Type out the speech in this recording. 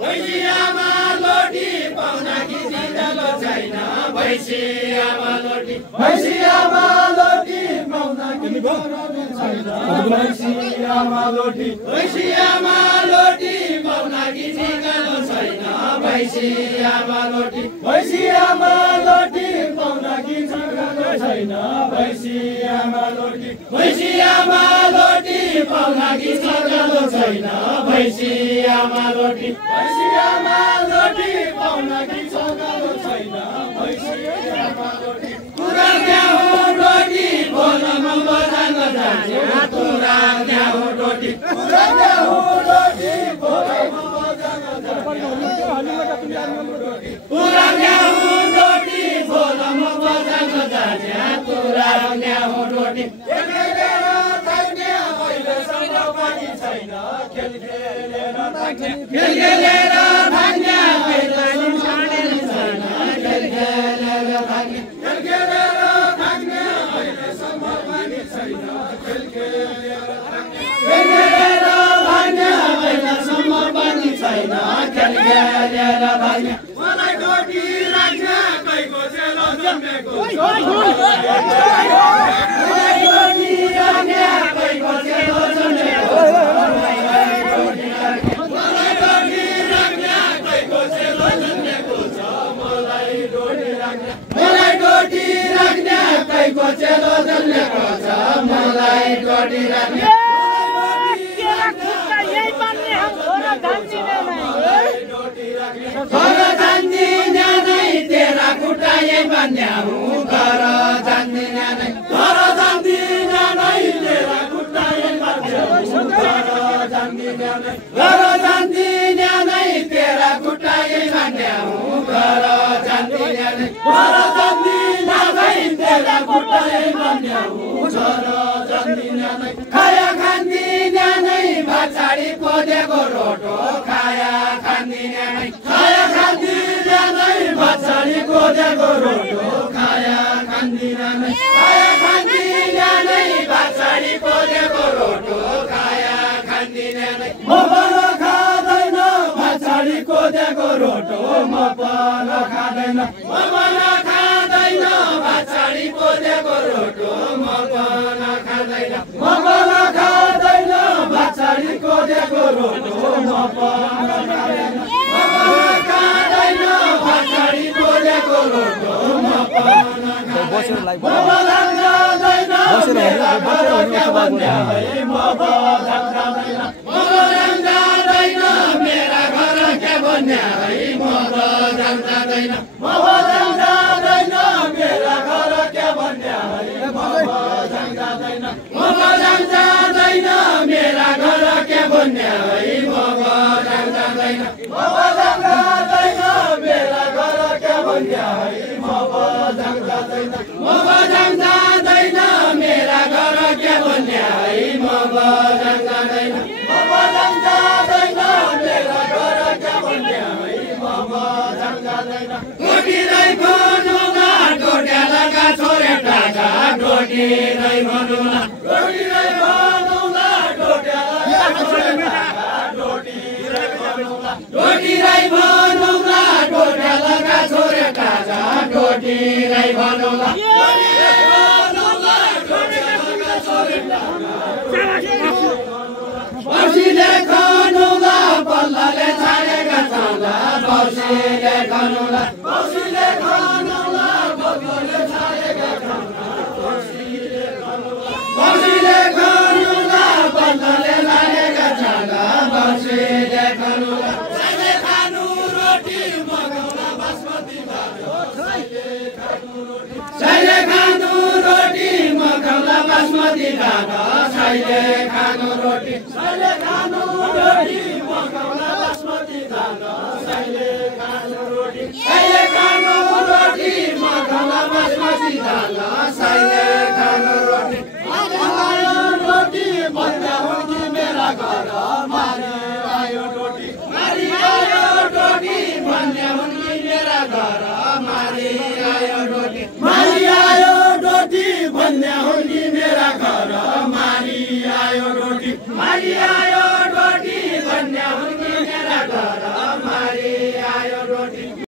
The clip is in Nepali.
Hori भैँसी आमा लोटी भैँसी आमा लोटी पाउँदा कि गरौँ छैन भैँसी आमा लोटी भैँसी आमा लोटी पाउँदा कि ठिकानो छैन भैँसी आमा लोटी भैँसी आमा लोटी पाउँदा कि ठिकानो छैन भैँसी आमा लोटी भैँसी आमा लोटी पाउँदा कि ठिकानो छैन भैँसी आमा लोटी भैँसी आमा लोटी पाउँदा कि ठिकानो छैन भैँसी आमा लोटी कुरा ल्याऊ रोटी बोलमा बजान जान्छ कुरा ल्याऊ रोटी कुरा ल्याऊ रोटी बोलमा बजान जान्छ कुरा ल्याऊ रोटी बोलमा बजान जान्छ कुरा ल्याऊ रोटी खेलेर थाक्ने अहिलेसम्म पनि छैन खेल खेलेर थाक्ने खेल खेलेर भाग्ने अहिलेसम्म पनि छैन खेल खेलेर भाग्ने खेल खेलेर थाक्ने अहिलेसम्म पनि छैन खेल खेलेर थाक्ने खेल खेलेर भाग्ने अहिलेसम्म पनि छैन खेल खेलेर भाग्ने मलाई डोटी राख्ने कैको चेलो जन्मेको मलाई डोटी राख्ने कैको चेलो जन्मेको मलाई डोटी राख्ने कैको चेलो जन्मेको छ मलाई डोटी राख्ने मलाई डोटी राख्ने कैको चेलो जन्मेको छ मलाई डोटी राख्ने घर जान्दिन नै तेरा खुट्टा यही बान्ने हुँ घर जान्दिन नै घर जान्दिन नै तेरा खुट्टा यही बान्ने हुँ घर जान्दिन नै घर जान्दिन नै तेरा खुट्टा यही बान्ने हुँ घर जान्दिन नै घर जान्दिन नै तेरा खुट्टा यही बान्ने हुँ घर जान्दिन नै खाया खान्दिन नै भाछाडी कोदेको रोटो खाया खान्दिन नै खाया खान्दिन नै भाछाडी कोदेको रोटो खाया खान्दिन नै खाया खान्दिन नै भाछाडी कोदेको रोटो खाया खान्दिन नै म पनि खाँदैन भाछाडी कोदेको रोटो म पनि खाँदैन म पनि खाँदैन भाछाडी कोदेको रोटो म पनि खाँदैन म पनि खाँदैन भाछाडी कोदेको रोटो म पनि खाँदैन म पनि खाँदैन भाछाडी कोदेको रोटो म पनि खाँदैन म बदाम खाँदैन मेरा घर के भन्ने है म बदाम खाँदैन म बदाम जाँदैन मेरा घर के भन्ने है म बदाम जाँदैन म बदाम खाँदैन मेरा घर के भन्ने है म बदाम खाँदैन म बदाम जाँदैन मेरा घर के भन्ने है म बदाम जाँदैन म बदाम खाँदैन मेरा घर के भन्ने है म बदाम खाँदैन म बदाम जाँदैन मेरा घर के भन्ने है म बदाम जाँदैन म बदाम खाँदैन मेरा घर के भन्ने है म बदाम खाँदैन डोटीलाई भनुला डोट्यालाका छोरे टाका डोटीलाई भनुला डोटीलाई भनौला डोट्याला छोरे टाका डोटीलाई भनौला डोटीलाई भनुला डोट्यालाका छोरे टाका डोटीलाई भनुला पर्सीले खनुला बल्लले छाडेका छाला पर्सीले खनुला पर्सीले खनौला बल्लले छाडेका छाला पर्सीले खनौला पर्सीले खनुला बल्लले छाडेका छाला पर्सीले खनुला साइले खानु रोटी मगाउला बासमती भात साइले खानु रोटी साइले खानु रोटी मगाउला बासमती भात साइले खानु रोटी साइले खानु रोटी मगाउला बासमती भात साइले खानु रोटी साइले खानु रोटी मगाउला बासमती भात साइले खानु रोटी रोटी भन्दा हुन् कि मेरा घर मारे आयो रोटी मारी आयो रोटी भन्ने हुन् कि मेरा घर मारी आयो रोटी मारी आयो रोटी भन्ने हुन् कि मेरा घर मारी आयो रोटी मारी आयो रोटी भन्ने हुन् कि मेरा घर मारी आयो रोटी